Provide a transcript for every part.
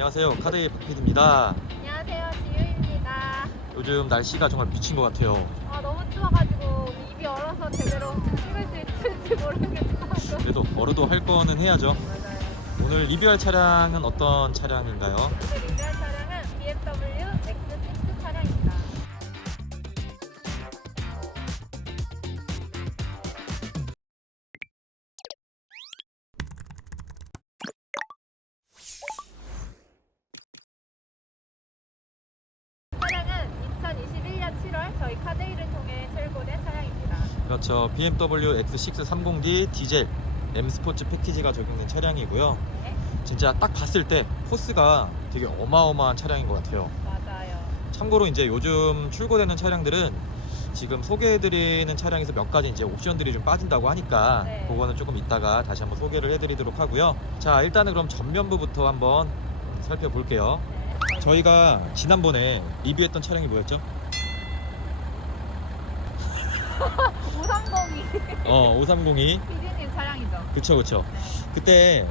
안녕하세요. 카드의 박PD입니다. 안녕하세요, 지유입니다. 요즘 날씨가 정말 미친 것 같아요. 아, 너무 추워가지고 입이 얼어서 제대로 찍을 수 있을지 모르겠어요. 그래도 뭐라도 할 거는 해야죠. 맞아요. 오늘 리뷰할 차량은 어떤 차량인가요? 오늘 리뷰할 차량은 BMW 그렇죠. BMW X6 30D 디젤 M 스포츠 패키지가 적용된 차량이고요. 네, 진짜 딱 봤을 때 포스가 되게 어마어마한 차량인 것 같아요. 맞아요. 참고로 이제 요즘 출고되는 차량들은 지금 소개해드리는 차량에서 몇 가지 이제 옵션들이 좀 빠진다고 하니까 네. 그거는 조금 이따가 다시 한번 소개를 해드리도록 하고요. 자 일단은 그럼 전면부부터 한번 살펴볼게요. 네. 저희가 지난번에 리뷰했던 차량이 뭐였죠? 530이 어 5302. 피디님 차량이죠. 그쵸 그쵸. 그때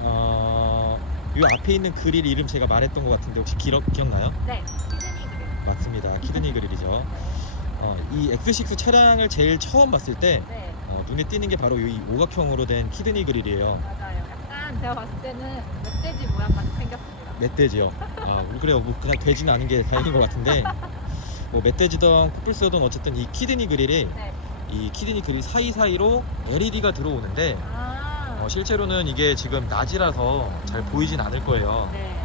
어, 이 앞에 있는 그릴 이름 제가 말했던 것 같은데 혹시 기억, 기억나요? 네, 피디님 그림. 맞습니다. 키드니 그릴이죠. 어, 이 X6 차량을 제일 처음 봤을 때 네, 어, 눈에 띄는 게 바로 이 오각형으로 된 키드니 그릴이에요. 맞아요. 약간 제가 봤을 때는 멧돼지 모양 같이 생겼습니다. 멧돼지요. 아 그래요. 뭐 그냥 돼지는 않은 게 다행인 것 같은데 뭐 멧돼지든 코뿔소든 어쨌든 이 키드니 그릴이 네. 이 키드니 그릴 사이 사이로 LED가 들어오는데 아, 어, 실제로는 이게 지금 낮이라서 잘 보이진 않을 거예요. 네.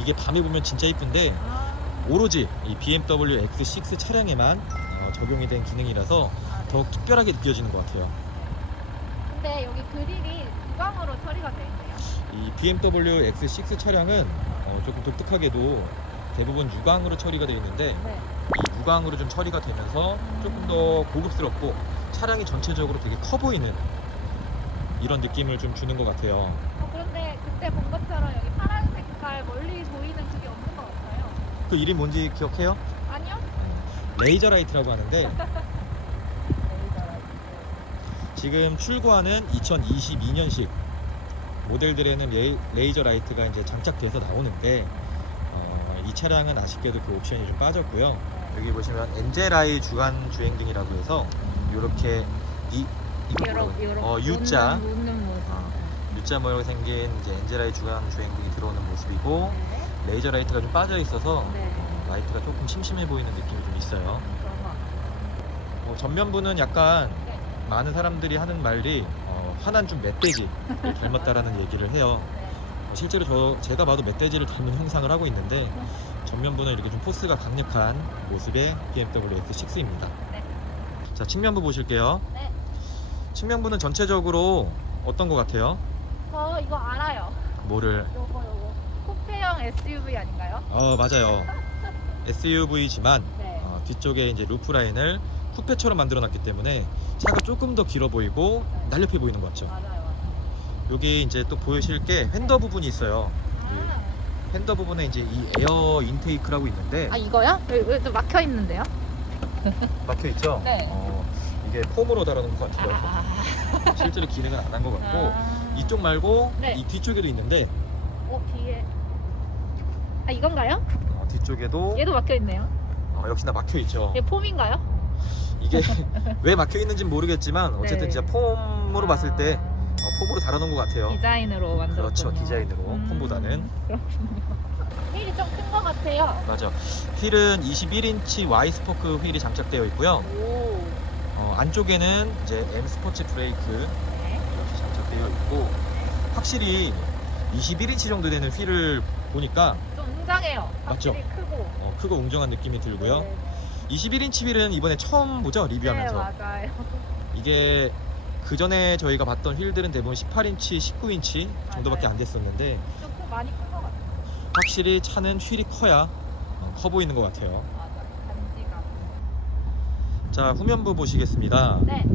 이게 밤에 보면 진짜 이쁜데 아, 오로지 이 BMW X6 차량에만 어, 적용이 된 기능이라서 아, 네. 더욱 특별하게 느껴지는 것 같아요. 근데 여기 그릴이 구강으로 처리가 되어 있네요. 이 BMW X6 차량은 어, 조금 독특하게도 대부분 유광으로 처리가 되어 있는데 네. 이 무광으로 좀 처리가 되면서 조금 더 고급스럽고 차량이 전체적으로 되게 커 보이는 이런 느낌을 좀 주는 것 같아요. 어, 그런데 그때 본 것처럼 여기 파란 색깔 멀리 보이는 그게 없는 것 같아요. 그 이름 뭔지 기억해요? 아니요? 레이저 라이트라고 하는데 지금 출고하는 2022년식 모델들에는 레이, 레이저 라이트가 이제 장착돼서 나오는데 어, 이 차량은 아쉽게도 그 옵션이 좀 빠졌고요. 여기 보시면 엔젤아이 주간 주행 등이라고 해서 이렇게 이 이거 그래요? 어, U자. 어, U자 모양 생긴 이제 엔젤아이 주간 주행 등이 들어오는 모습이고 네. 레이저 라이트가 좀 빠져 있어서 네. 어, 라이트가 조금 심심해 보이는 느낌이 좀 있어요. 어, 전면부는 약간 네. 많은 사람들이 하는 말이 어, 화난 좀 멧돼지 닮았다라는 얘기를 해요. 네. 어, 실제로 저 제가 봐도 멧돼지를 닮은 형상을 하고 있는데 전면부는 이렇게 좀 포스가 강력한 모습의 BMW X6입니다. 네. 자 측면부 보실게요. 네. 측면부는 전체적으로 어떤 것 같아요? 저 이거 알아요. 뭐를? 요거 요거 쿠페형 SUV 아닌가요? 어 맞아요. SUV지만 네. 어, 뒤쪽에 이제 루프 라인을 쿠페처럼 만들어 놨기 때문에 차가 조금 더 길어 보이고 날렵해 보이는 것 같죠. 맞아요, 맞아요. 여기 이제 또 보이실 게 핸더 부분이 있어요. 아, 핸더 부분에 이제 이 에어 인테이크라고 있는데 아 이거요? 여기, 여기 또 막혀 있는데요? 막혀 있죠. 네. 어, 이게 폼으로 달아놓은 것 같아요. 아, 실제로 기능은 안 한 것 같고 아. 이쪽 말고 네. 이 뒤쪽에도 있는데 어 뒤에 아 이건가요? 어, 뒤쪽에도 얘도 막혀 있네요. 어, 역시나 막혀 있죠. 얘 폼인가요? 이게 왜 막혀 있는지 는 모르겠지만 어쨌든 네. 진짜 폼으로 봤을 때 어, 폼으로 달아놓은 것 같아요. 디자인으로 만들었군요. 그렇죠, 디자인으로 음, 폼보다는 그렇군요. 휠이 좀 큰 것 같아요. 맞아. 휠은 21인치 Y 스포크 휠이 장착되어 있고요. 오. 어, 안쪽에는 이제 M 스포츠 브레이크 네. 이렇게 장착되어 있고 확실히 21인치 정도 되는 휠을 보니까 좀 웅장해요. 맞죠? 확실히 크고. 어, 크고 웅장한 느낌이 들고요. 네. 21인치 휠은 이번에 처음 보죠 리뷰하면서 네 맞아요. 이게 그 전에 저희가 봤던 휠들은 대부분 18인치, 19인치 정도밖에. 안 됐었는데 조금 많이 큰 것 같아요. 확실히 차는 휠이 커야 어, 커 보이는 것 같아요. 맞아요. 자 후면부 보시겠습니다. 네.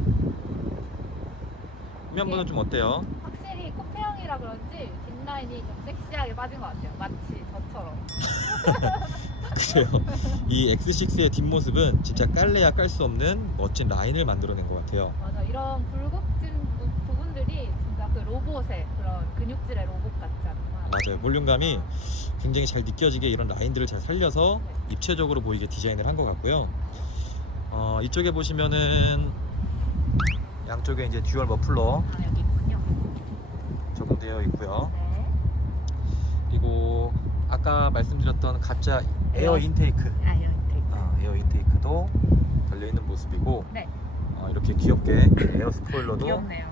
후면부는 좀 어때요? 확실히 쿠페형이라 그런지 뒷라인이 좀 섹시하게 빠진 것 같아요. 마치 저처럼. 그래요. 이 X6의 뒷모습은 진짜 깔래야 깔 수 없는 멋진 라인을 만들어낸 것 같아요. 맞아. 이런 굴곡진 부- 부분들이 진짜 그 로봇의 그런 근육질의 로봇 같지 않나? 맞아요. 볼륨감이 굉장히 잘 느껴지게 이런 라인들을 잘 살려서 입체적으로 보이게 디자인을 한 것 같고요. 어, 이쪽에 보시면은 양쪽에 이제 듀얼 머플러 아 여기 있군요. 적용되어 있고요. 네. 그리고 아까 말씀드렸던 가짜 에어 에어. 인테이크, 아 여기 있 아, 에어 인테이크도 달려 있는 모습이고 네. 어, 이렇게 귀엽게 에어 스포일러도 귀엽네요.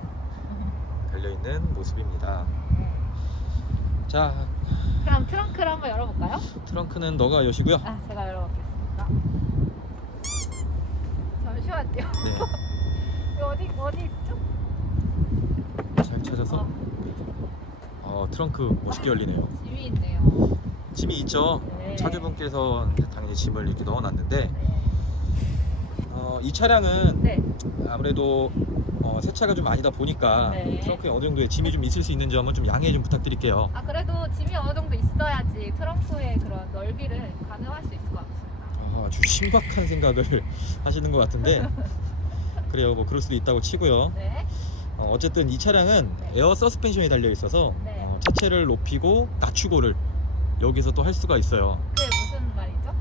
달려 있는 모습입니다. 네. 자, 그럼 트렁크를 한번 열어볼까요? 트렁크는 너가 여시고요. 아 제가 열어보겠습니다. 잠시만요. 네, 이거 어디 어디 있죠? 잘 찾아서. 어, 어, 트렁크 멋있게 열리네요. 짐이 있네요. 짐이 있죠. 네. 차주분께서 당연히 짐을 이렇게 넣어놨는데 네. 어, 이 차량은 네. 아무래도 어, 세차가 좀 아니다 보니까 네. 트렁크에 어느 정도의 짐이 좀 있을 수 있는 점은 좀 양해 좀 부탁드릴게요. 아 그래도 짐이 어느 정도 있어야지 트렁크의 그런 넓이를 가능할 수 있을 것 같습니다. 아, 아주 신박한 생각을 하시는 것 같은데 그래요. 뭐 그럴 수도 있다고 치고요. 네. 어, 어쨌든 이 차량은 에어 서스펜션이 달려 있어서 네. 어, 차체를 높이고 낮추고를 여기서 또 할 수가 있어요. 그게 무슨 말이죠?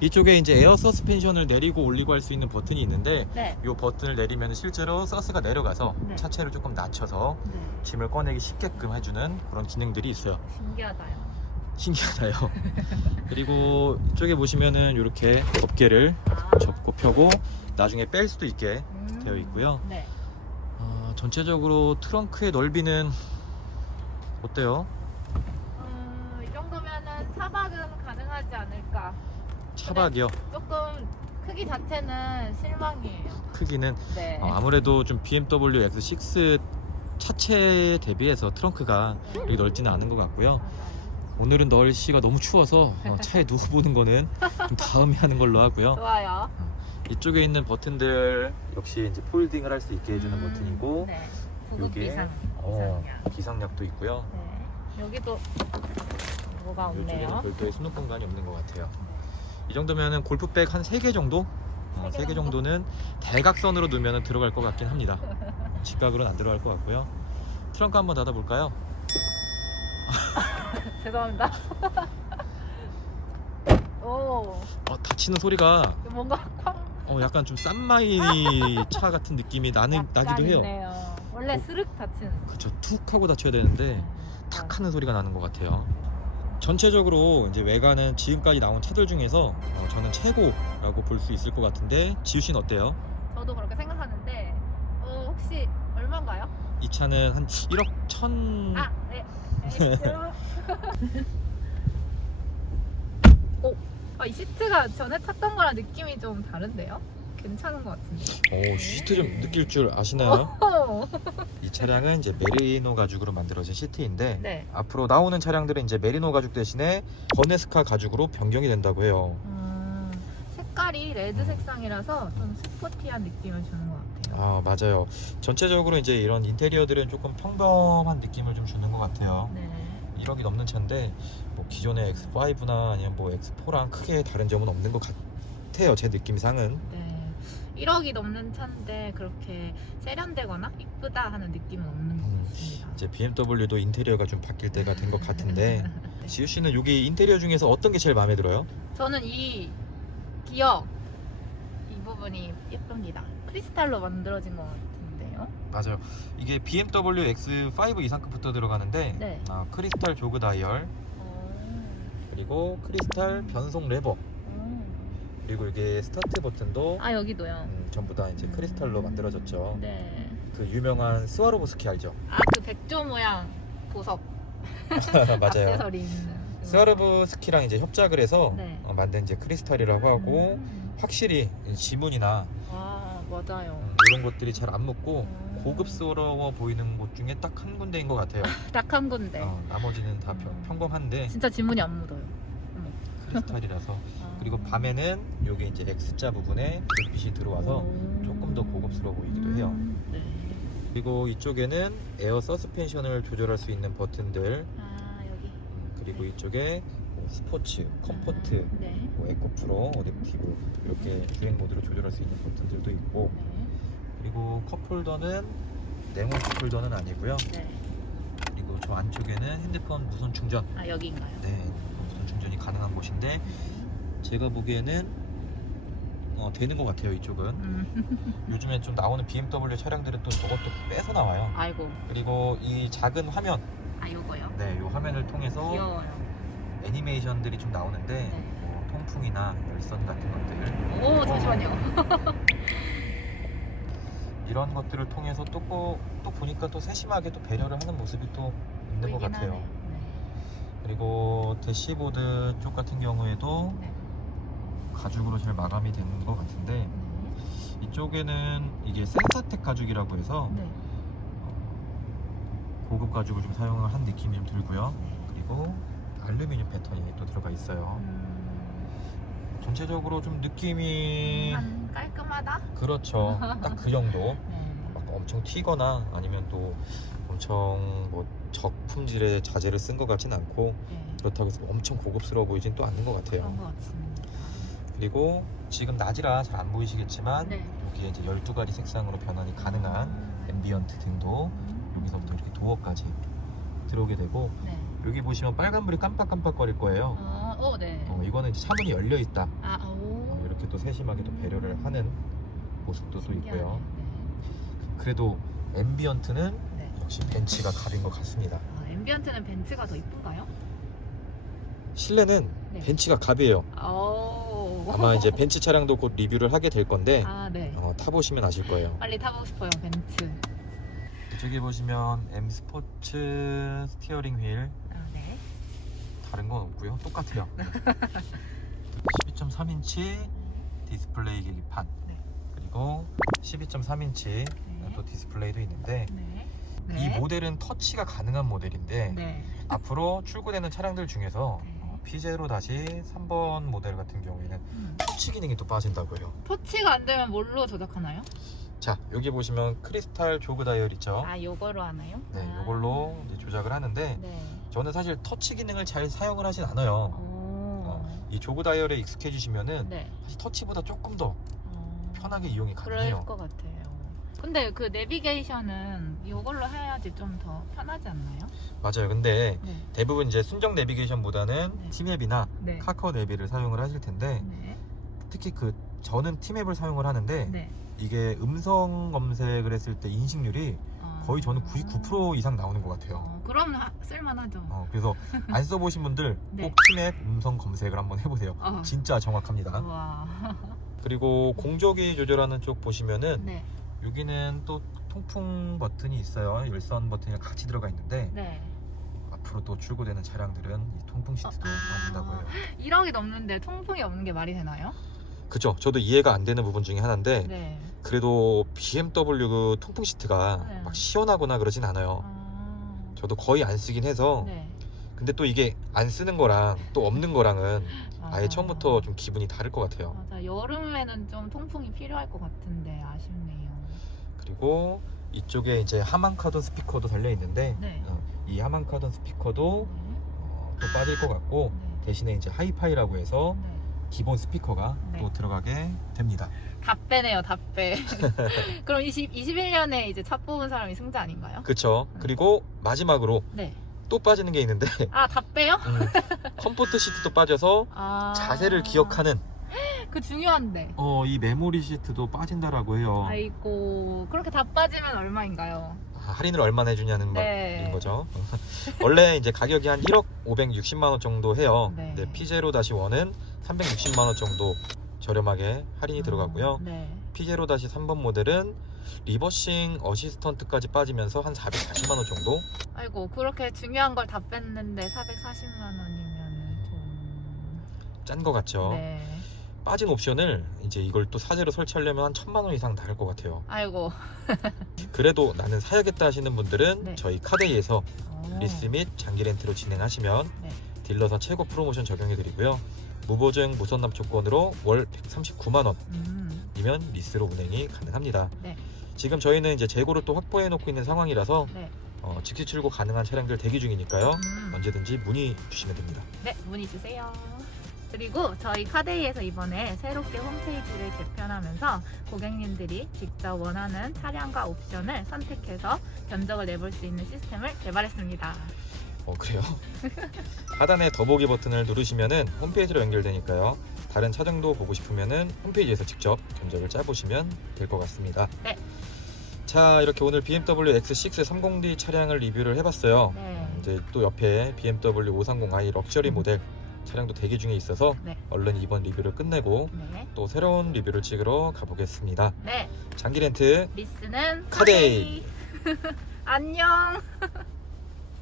이쪽에 이제 에어 서스펜션을 내리고 올리고 할 수 있는 버튼이 있는데 네. 이 버튼을 내리면 실제로 서스가 내려가서 네. 차체를 조금 낮춰서 네. 짐을 꺼내기 쉽게끔 해주는 그런 기능들이 있어요. 신기하다요. 신기하다요. 그리고 이쪽에 보시면은 이렇게 덮개를 아. 접고 펴고 나중에 뺄 수도 있게 음. 되어 있고요. 네. 어, 전체적으로 트렁크의 넓이는 어때요? 차박은 가능하지 않을까. 차박이요. 조금 크기 자체는 실망이에요. 크기는 네. 어, 아무래도 좀 BMW X6 차체에 대비해서 트렁크가 이렇게 넓지는 않은 것 같고요. 오늘은 날씨가 너무 추워서 어, 차에 누워보는 거는 좀 다음에 하는 걸로 하고요. 좋아요. 이쪽에 있는 버튼들 역시 이제 폴딩을 할 수 있게 해주는 음, 버튼이고 네. 구급 요게 비상. 어, 비상약. 비상약도 있고요. 네. 여기도 뭐가 이쪽에는 없네요. 별도의 수납 공간이 없는 것 같아요. 이 정도면은 골프백 한 3개 정도? 어, 세개 3개 정도? 정도는 대각선으로 넣으면 들어갈 것 같긴 합니다. 직각으로는 안 들어갈 것 같고요. 트렁크 한번 닫아볼까요? 죄송합니다. 오, 어, 닫히는 소리가 뭔가 쾅 어, 약간 좀 싼마이 차 같은 느낌이 나는, 나기도 해요. 있네요. 원래 어. 스륵 닫히는. 그쵸, 툭 하고 닫혀야 되는데 탁 하는 소리가 나는 것 같아요. 전체적으로 이제 외관은 지금까지 나온 차들 중에서 어, 저는 최고라고 볼 수 있을 것 같은데 지우 씨는 어때요? 저도 그렇게 생각하는데 어, 혹시 얼마인가요? 이 차는 한 1억 1천 아, 네. 네. 여러분. 오, 아, 이 시트가 전에 탔던 거랑 느낌이 좀 다른데요? 괜찮은 것 같은데. 오 시트 좀 느낄 줄 아시나요? 오. 이 차량은 이제 메리노 가죽으로 만들어진 시트인데 네. 앞으로 나오는 차량들은 이제 메리노 가죽 대신에 버네스카 가죽으로 변경이 된다고 해요. 음, 색깔이 레드 색상이라서 좀 스포티한 느낌을 주는 것 같아요. 아 맞아요. 전체적으로 이제 이런 인테리어들은 조금 평범한 느낌을 좀 주는 것 같아요. 네. 1억이 넘는 차인데 뭐 기존의 X5나 아니면 뭐 X4랑 크게 다른 점은 없는 것 같아요. 제 느낌상은. 네. 1억이 넘는 차인데 그렇게 세련되거나 이쁘다 하는 느낌은 없는 것 음, 같습니다. 이제 BMW도 인테리어가 좀 바뀔 때가 된 것 같은데 지우 씨는 여기 인테리어 중에서 어떤 게 제일 마음에 들어요? 저는 이 기어 이 부분이 예쁩니다. 크리스탈로 만들어진 것 같은데요. 맞아요. 이게 BMW X5 이상급부터 들어가는데 네. 아, 크리스탈 조그 다이얼 어, 그리고 크리스탈 변속 레버 어. 그리고 이게 스타트 버튼도 아 여기도요. 음, 전부 다 이제 크리스탈로 만들어졌죠. 네. 그 유명한 스와로브스키 알죠? 아 그 백조 모양 보석 맞아요. 액세서리 있는. 그 스와로브스키랑 이제 협작을 해서 네. 어, 만든 이제 크리스탈이라고 하고 음. 확실히 지문이나 아 맞아요. 음, 이런 것들이 잘 안 묻고 음. 고급스러워 보이는 곳 중에 딱 한 군데인 것 같아요. 딱 한 군데. 어, 나머지는 다 평, 음. 평범한데 진짜 지문이 안 묻어요. 크리스탈이라서 아. 그리고 밤에는 여기 이제 X자 부분에 불빛이 들어와서 오. 조금 더 고급스러워 보이기도 해요. 음, 네. 그리고 이쪽에는 에어 서스펜션을 조절할 수 있는 버튼들 아 여기. 음, 그리고 이쪽에 뭐 스포츠, 컴포트, 아, 네. 뭐 에코 프로, 어댑티브 이렇게 주행 모드로 조절할 수 있는 버튼들도 있고 네. 그리고 컵홀더는 네모 컵홀더는 아니고요. 네. 그리고 저 안쪽에는 핸드폰 무선 충전. 아 여기인가요? 네, 무선 충전이 가능한 곳인데 제가 보기에는 어, 되는 것 같아요 이쪽은. 음. 요즘에 좀 나오는 BMW 차량들은 또 저것도 빼서 나와요. 아이고. 그리고 이 작은 화면, 아 요거요. 네, 이 화면을 통해서 귀여워요. 애니메이션들이 좀 나오는데 네. 뭐 통풍이나 열선 같은 것들 오 잠시만요. 이런 것들을 통해서 또, 보- 또 보니까 또 세심하게 또 배려를 하는 모습이 또 있는 것 같아요. 하네요. 그리고 대시보드 쪽 같은 경우에도 네. 가죽으로 잘 마감이 되는 것 같은데 네. 이쪽에는 이게 센사텍 가죽이라고 해서 네. 어, 고급 가죽을 좀 사용을 한 느낌이 좀 들고요. 네. 그리고 알루미늄 패턴이 또 들어가 있어요. 음, 전체적으로 좀 느낌이 한 깔끔하다. 그렇죠. 딱 그 정도. 네. 막 엄청 튀거나 아니면 또 엄청 뭐 적품질의 자재를 쓴 것 같진 않고 네. 그렇다고 해서 엄청 고급스러워 보이진 또 않는 것 같아요. 그런 것 같습니다. 그리고 지금 낮이라 잘 안 보이시겠지만 네. 여기에 이제 12가지 색상으로 변환이 가능한 앰비언트 등도 음. 여기서부터 이렇게 도어까지 들어오게 되고 네. 여기 보시면 빨간불이 깜빡깜빡거릴 거예요. 어, 어, 네. 어, 이거는 이제 차문이 열려 있다. 아, 오. 어, 이렇게 또 세심하게 또 배려를 하는 모습도 또. 있고요. 그래도 앰비언트는 네. 네. 역시 벤츠가 가린 것 같습니다. 아, 앰비언트는 벤츠가 더 이쁜가요? 실내는 네. 벤츠가 갑이에요. 오. 아마 이제 벤츠 차량도 곧 리뷰를 하게 될 건데 아, 네. 어, 타보시면 아실 거예요. 빨리 타보고 싶어요, 벤츠. 이쪽에 보시면 M 스포츠 스티어링 휠 아, 네. 다른 건 없고요. 똑같아요. 12.3인치 디스플레이 계기판 네. 그리고 12.3인치 네. 또 디스플레이도 있는데 네. 이 네. 모델은 터치가 가능한 모델인데 네. 앞으로 출고되는 차량들 중에서 네. 어, 피제로 다시 3번 모델 같은 경우에는 음. 터치 기능이 또 빠진다고 해요. 터치가 안 되면 뭘로 조작하나요? 자 여기 보시면 크리스탈 조그 다이얼 있죠. 아, 요거로 하나요? 네, 아. 이걸로 이제 조작을 하는데 네. 저는 사실 터치 기능을 잘 사용을 하진 않아요. 오. 이 조그 다이얼에 익숙해지시면은 네. 사실 터치보다 조금 더 어. 편하게 이용이 그럴 가능해요. 것 같아요. 근데 그 내비게이션은 이걸로 해야지 좀 더 편하지 않나요? 맞아요. 근데 네. 대부분 이제 순정 내비게이션보다는 네. 티맵이나 네. 카카오 내비를 사용을 하실 텐데 네. 특히 그 저는 티맵을 사용을 하는데 네. 이게 음성 검색을 했을 때 인식률이 어. 거의 저는 99% 이상 나오는 것 같아요. 어, 그럼 하- 쓸만하죠. 어, 그래서 안 써보신 분들 네. 꼭 티맵 음성 검색을 한번 해보세요. 어. 진짜 정확합니다. 우와. 그리고 공조기 조절하는 쪽 보시면은 네. 여기는 또 통풍 버튼이 있어요. 열선 버튼이 같이 들어가 있는데 네. 앞으로 또 출고되는 차량들은 이 통풍 시트도 아. 나온다고 해요. 1억이 넘는데 통풍이 없는 게 말이 되나요? 그죠? 저도 이해가 안 되는 부분 중에 하나인데 네. 그래도 BMW 그 통풍 시트가 네. 막 시원하거나 그러진 않아요. 아. 저도 거의 안 쓰긴 해서 네. 근데 또 이게 안 쓰는 거랑 또 없는 거랑은 아예. 처음부터 좀 기분이 다를 것 같아요. 맞아. 여름에는 좀 통풍이 필요할 것 같은데 아쉽네요. 그리고 이쪽에 이제 하만카돈 스피커도 달려 있는데 네. 어, 이 하만카돈 스피커도 네. 어, 또 빠질 것 같고 네. 대신에 이제 하이파이라고 해서 네. 기본 스피커가 네. 또 들어가게 됩니다. 다 빼네요, 다 빼. 그럼 20, 21년에 이제 차 뽑은 사람이 승자 아닌가요? 그쵸? 음. 그리고 마지막으로 네. 또 빠지는 게 있는데 아, 다 빼요? 음, 컴포트 시트도 빠져서 아. 자세를 기억하는 그 중요한데. 어, 이 메모리 시트도 빠진다라고 해요. 아이고, 그렇게 다 빠지면 얼마인가요? 아, 할인을 얼마나 해주냐는 네. 말인 거죠. 원래 이제 가격이 한 1억 560만 원 정도 해요. 네. 근데 피제로 다시 원은 360만 원 정도 저렴하게 할인이 들어가고요. 네. 피제로 다시 3번 모델은 리버싱 어시스턴트까지 빠지면서 한 440만 원 정도. 아이고, 그렇게 중요한 걸 다 뺐는데 440만 원이면 좀. 짠 거 같죠. 네. 빠진 옵션을 이제 이걸 또 사제로 설치하려면 한 천만 원 이상 나갈 것 같아요. 아이고. 그래도 나는 사야겠다 하시는 분들은 네. 저희 카데이에서 어. 리스 및 장기 렌트로 진행하시면 네. 딜러사 최고 프로모션 적용해 드리고요. 무보증 무선납 조건으로 월 139만 음. 원이면 리스로 운행이 가능합니다. 네. 지금 저희는 이제 재고를 또 확보해 놓고 있는 상황이라서 네. 어, 즉시 출고 가능한 차량들 대기 중이니까요. 음. 언제든지 문의 주시면 됩니다. 네, 문의 주세요. 그리고 저희 카데이에서 이번에 새롭게 홈페이지를 개편하면서 고객님들이 직접 원하는 차량과 옵션을 선택해서 견적을 내볼 수 있는 시스템을 개발했습니다. 어 그래요? 하단에 더보기 버튼을 누르시면은 홈페이지로 연결되니까요. 다른 차량도 보고 싶으면은 홈페이지에서 직접 견적을 짜보시면 될 것 같습니다. 네. 자 이렇게 오늘 BMW X6 30D 차량을 리뷰를 해봤어요. 네. 이제 또 옆에 BMW 530i 럭셔리 모델 차량도 대기 중에 있어서 네. 얼른 이번 리뷰를 끝내고 네. 또 새로운 리뷰를 찍으러 가보겠습니다. 네. 장기 렌트 리스는 카데이. 카데이. 안녕.